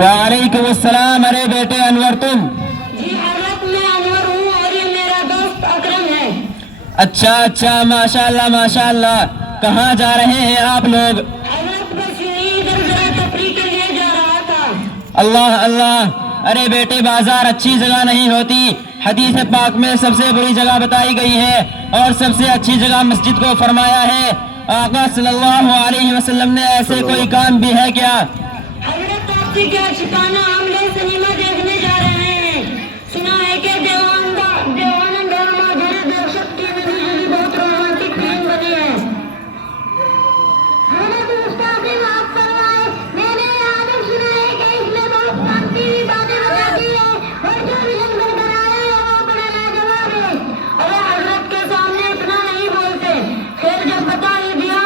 वालेकुम अस्सलाम। अरे बेटे अनवर तुम? जी हजरत मैं अनवर हूँ और ये मेरा दोस्त अकरम है। अच्छा अच्छा, माशाअल्लाह माशाअल्लाह। कहाँ जा रहे हैं आप लोग? हजरत बस इधर जरा तफरीह के लिए जा रहा था। अल्लाह अल्लाह। अरे बेटे बाजार अच्छी जगह नहीं होती। हदीस पाक में सबसे बुरी जगह बताई गई है और सबसे अच्छी जगह मस्जिद को फरमाया है। आका सल्लल्लाहु अलैहि वसल्लम ने ऐसे कोई काम भी है क्या? हजरत आपसे क्या छिपाना, हम लोग सिनेमा देखने जा रहे हैं। सुना है कि देवानंद और माधुरी दर्शक की मिली बहुत रोमांटिक फिल्म बनी है। मैंने आदम सुना है कि इसमें बहुत शांति बातें बताती है और जो विलन बनकर आया है वो बड़ा लाजवाब है। अरे हजरत के सामने इतना नहीं बोलते, फिर जब बता ही दिया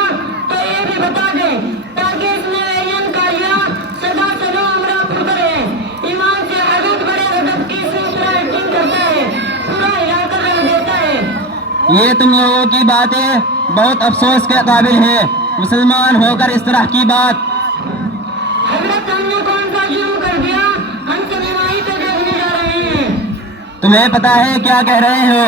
तो ये भी बता दे ताकि इसमें वेरियन कालिया सदा सलो हमरा पुत्र है। ईमान से हजरत बड़े अदब की सूचना एक्टिंग करता है, पूरा हिला कर रख देता है। ये तुम लोगों की बातें बहुत अफसोस के काबिल है। मुसलमान होकर इस तरह की बात। हजरत हमने कौन सा जुर्म कर दिया? हम सिनेमा ही तो देखने जा रहे हैं। तुम्हें पता है क्या कह रहे हो?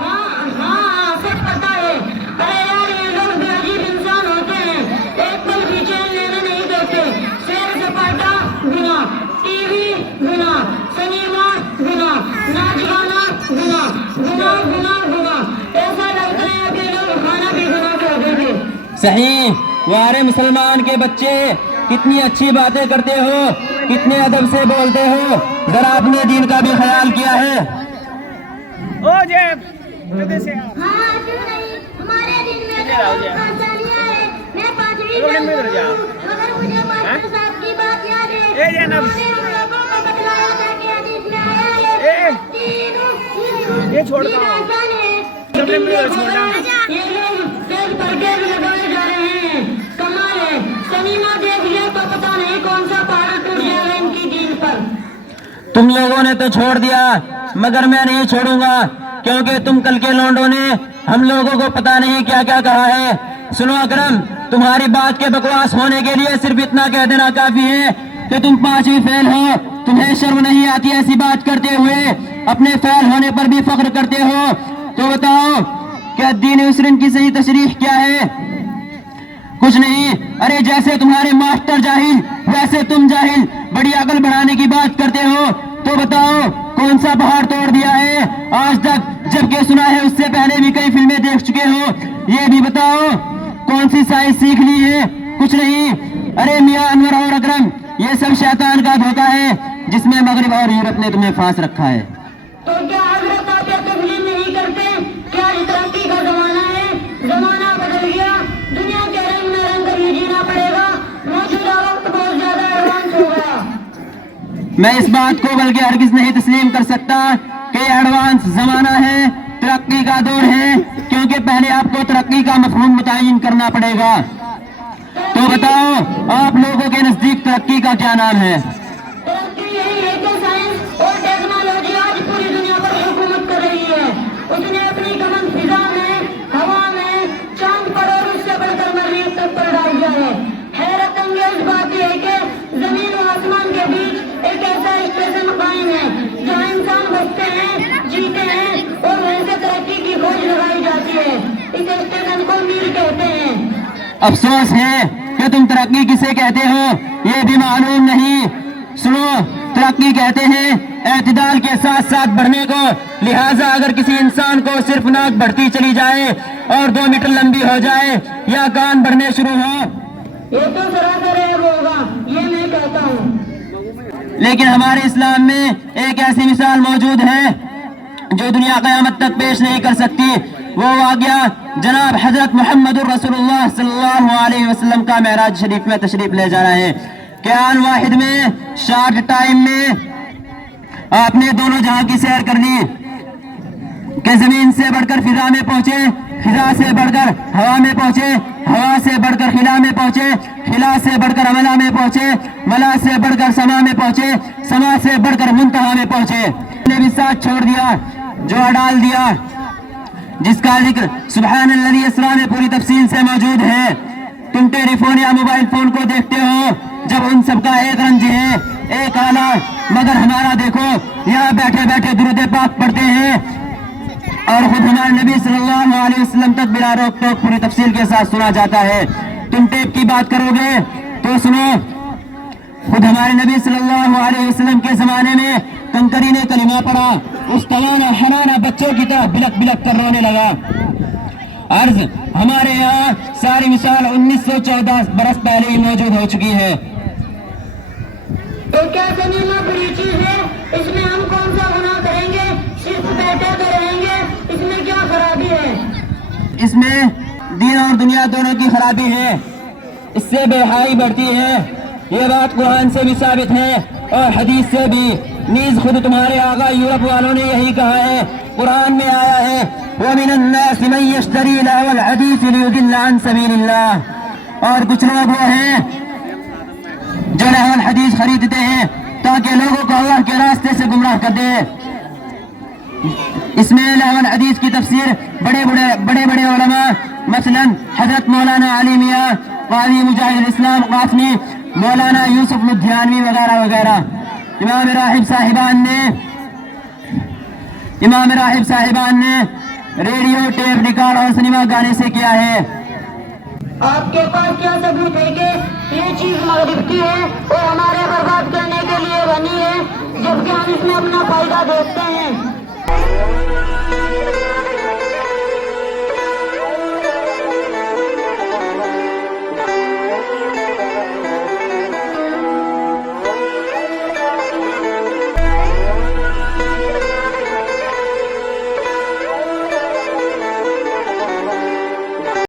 हाँ, सब पता है। अरे यार ये लोग बेअजीब इंसान होते हैं, एक पल भी चैन लेने नहीं देते। सैर सपाटा गुना, टीवी गुना, सिनेमा गुना, नाच गाना गुना, गुना गुना गुना। ऐसा लगता है कि लोग खाना भी गुना कर देंगे। सही। वारे मुसलमान के बच्चे, कितनी अच्छी बातें करते हो, कितने अदब से बोलते हो। जरा अपने दीन का भी ख्याल किया है? हाँ क्यों नहीं, हमारे दिन में तो बहुत आसानियाँ हैं। मैं 5वीं में हूँ, मगर मुझे मास्टर साहब की बात याद है। उन्होंने हम लोगों को बतलाया था कि हदीस में आया है ये छोड़ता ये लोग पेड़ पर्दे भी लगाए जा रहे हैं। कमाल है, सिनेमा देख लिया तो पता नहीं कौन सा पहाड़ टूट जाएगा इनकी दीन पर। तुम लोगों ने तो छोड़ दिया, मगर मैं नहीं छोड़ूंगा, क्योंकि तुम कल के लौंडों ने हम लोगों को पता नहीं क्या क्या कहा है। सुनो अकरम, तुम्हारी बात के बकवास होने के लिए सिर्फ इतना कह देना काफी है कि तुम 5वीं फेल हो। तुम्हें शर्म नहीं आती ऐसी बात करते हुए? अपने फेल होने पर भी फख्र करते हो। तो बताओ क्या दीन उसरन की सही तशरीह क्या है? कुछ नहीं। अरे जैसे तुम्हारे मास्टर जाहिल वैसे तुम जाहिल। बड़ी अकल बढ़ाने की बात करते हो। तो बताओ कौन सा पहाड़ तोड़ दिया है आज तक, जबकि सुना है उससे पहले भी कई फिल्में देख चुके हो। ये भी बताओ कौन सी साइंस सीख ली है? कुछ नहीं। अरे मियां अनवर और अकरम, ये सब शैतान का धोखा है जिसमें मगरिब और यूरोप ने तुम्हें फांस रखा है। तो क्या हजरत आप ये तस्लीम नहीं करते? क्या ये तरक्की का जमाना है? जमाना बदल गया, दुनिया के रंग में रंग कर जीना पड़ेगा। मौजूदा वक्त बहुत ज्यादा एडवांस हो गया। मैं इस बात को बल्कि हरगिज नहीं तस्लीम कर सकता कि एडवांस जमाना है, तरक्की का दौर है, क्योंकि पहले आपको तरक्की का मफहूम मुतय्यन करना पड़ेगा। तो बताओ आप लोगों के नजदीक तरक्की का क्या नाम है? तरक्की यही है कि साइंस और टेक्नोलॉजी आज पूरी दुनिया पर हुकूमत कर रही है। उसने अपनी कमर फिजा में, हवा में, चांद पर और उससे बढ़कर मरीज तक पर डाल दिया है। हैरत अंगेज बात यह है कि जमीन और आसमान के बीच एक ऐसा स्टेशन कायम है जहाँ इंसान बसते हैं, जीते हैं और वहीं से तरक्की की खोज लगाई जाती है। इस स्टेशन को मील कहते हैं। अफसोस है कि तुम तरक्की किसे कहते हो ये भी मालूम नहीं। सुनो, तरक्की कहते हैं एतदाल के साथ साथ बढ़ने को। लिहाजा अगर किसी इंसान को सिर्फ नाक बढ़ती चली जाए और 2 मीटर लंबी हो जाए या कान बढ़ने शुरू हो, ये तो सरासर ऐब होगा, ये मैं कहता हूँ। लेकिन हमारे इस्लाम में एक ऐसी मिसाल मौजूद है जो दुनिया क़यामत तक पेश नहीं कर सकती। वो वाक़या जनाब हजरत मोहम्मद रसूलुल्लाह सल्लल्लाहु अलैहि वसल्लम का मेराज शरीफ में तशरीफ ले जाना है। क्या आन वाहिद में शॉर्ट टाइम में आपने दोनों जहां की सैर कर ली कि जमीन से बढ़कर फिजा में पहुंचे, फिजा से बढ़कर हवा में पहुंचे, हवा से बढ़कर खिला में पहुंचे, खिला से बढ़कर अमला में पहुंचे, मला से बढ़कर समा में पहुंचे, समा से बढ़कर मुंतहा में पहुंचे। ने भी साथ छोड़ दिया, जो डाल दिया, जिसका जिक्र सुब्हानल्लज़ी इसरा में पूरी तफसील से मौजूद है। तुम टेलीफोन या मोबाइल फोन को देखते हो, जब उन सबका एक रंज है ایک آلہ، مگر ہمارا دیکھو یہاں بیٹھے بیٹھے درود پاک پڑھتے ہیں اور خود ہمارے نبی صلی اللہ علیہ وسلم تک بلا روک ٹوک پوری تفصیل کے ساتھ سنا جاتا ہے۔ تم ٹیپ کی بات کرو گے تو سنو، خود ہمارے نبی صلی اللہ علیہ وسلم کے زمانے میں کنکری نے کلمہ پڑھا، اس توانا حنانا بچوں کی طرح بلک بلک کر رونے لگا۔ عرض ہمارے یہاں ساری مثال 1914 برس پہلے ہی موجود ہو چکی ہے۔ تو کیا سنیما بری چیز ہے؟ اس میں ہم کون سا گناہ کریں گے؟ صرف بیٹھے تو رہیں گے، اس میں کیا خرابی ہے؟ اس میں دین اور دنیا دونوں کی خرابی ہے، اس سے بے حیائی بڑھتی ہے۔ یہ بات قرآن سے بھی ثابت ہے اور حدیث سے بھی، نیز خود تمہارے آقا یورپ والوں نے یہی کہا ہے۔ قرآن میں آیا ہے وَمِنَ النَّاسِ مَن يَشْتَرِي لَهْوَ الْحَدِيثِ لِيُضِلَّ عَن سَبِيلِ اللَّهِ، اور کچھ لوگ وہ ہیں جو لہو الحدیث خریدتے ہیں تاکہ لوگوں کو اللہ کے راستے سے گمراہ کر دے۔ اس میں لہو الحدیث کی تفسیر بڑے بڑے علماء مثلا حضرت مولانا علی میاں قاضی مجاہد الاسلام قاسمی، مولانا یوسف لدھیانوی وغیرہ وغیرہ، امام راہب صاحبان نے ریڈیو ٹیپ ریکارڈ اور سنیما گانے سے کیا ہے۔ آپ کے پاس کیا ثبوت ہے کہ یہ چیز مغرب کی ہے اور ہمارے برباد کرنے کے لیے بنی ہے، جبکہ ہم اس میں اپنا فائدہ دیکھتے ہیں؟